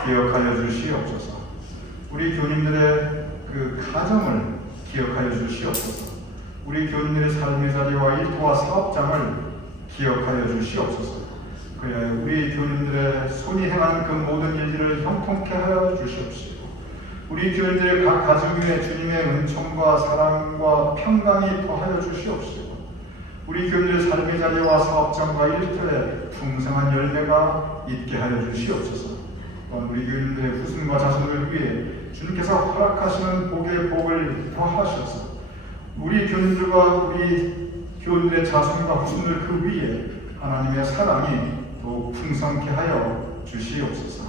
기억하여 주시옵소서. 우리 교님들의 그 가정을 기억하여 주시옵소서. 우리 교인들의 삶의 자리와 일터와 사업장을 기억하여 주시옵소서. 그리하여 우리 교인들의 손이 행한 그 모든 일들을 형통케 하여 주시옵시고, 우리 교인들의 각 가정 위에 주님의 은총과 사랑과 평강이 더하여 주시옵시고, 우리 교인들의 삶의 자리와 사업장과 일터에 풍성한 열매가 있게 하여 주시옵소서. 또한 우리 교인들의 후손과 자손을 위해 주님께서 허락하시는 복의 복을 더하셔서 우리 교인들과 우리 교인들의 자손과 후손들 그 위에 하나님의 사랑이 더욱 풍성케 하여 주시옵소서.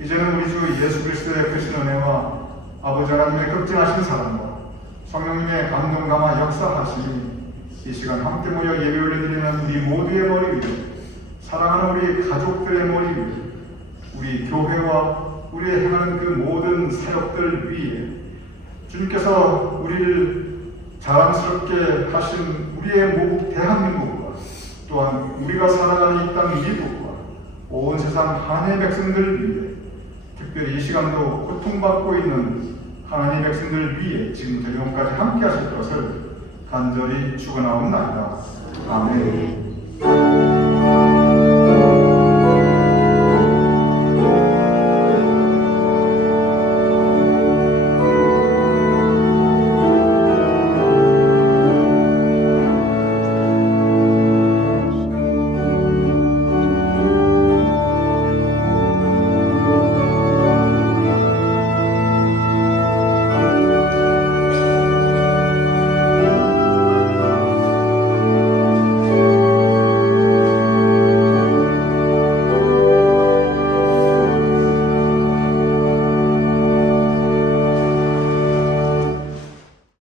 이제는 우리 주 예수 그리스도의 크신 은혜와 아버지 하나님의 극진하신 사랑과 성령님의 감동 감화 역사하시니 이 시간 함께 모여 예배 올려드리는 우리 모두의 머리 위에, 사랑하는 우리 가족들의 머리 위에, 우리 교회와 우리의 행하는 그 모든 사역들 위에 주님께서 우리를 자랑스럽게 하신 우리의 모국 대한민국과 또한 우리가 살아가는 이 땅 미국과 온 세상 한해 백성들 위해, 특별히 이 시간도 고통받고 있는 하나님의 백성들 위해 지금부터 영원까지 함께 하실 것을 간절히 축원하옵나이다. 아멘.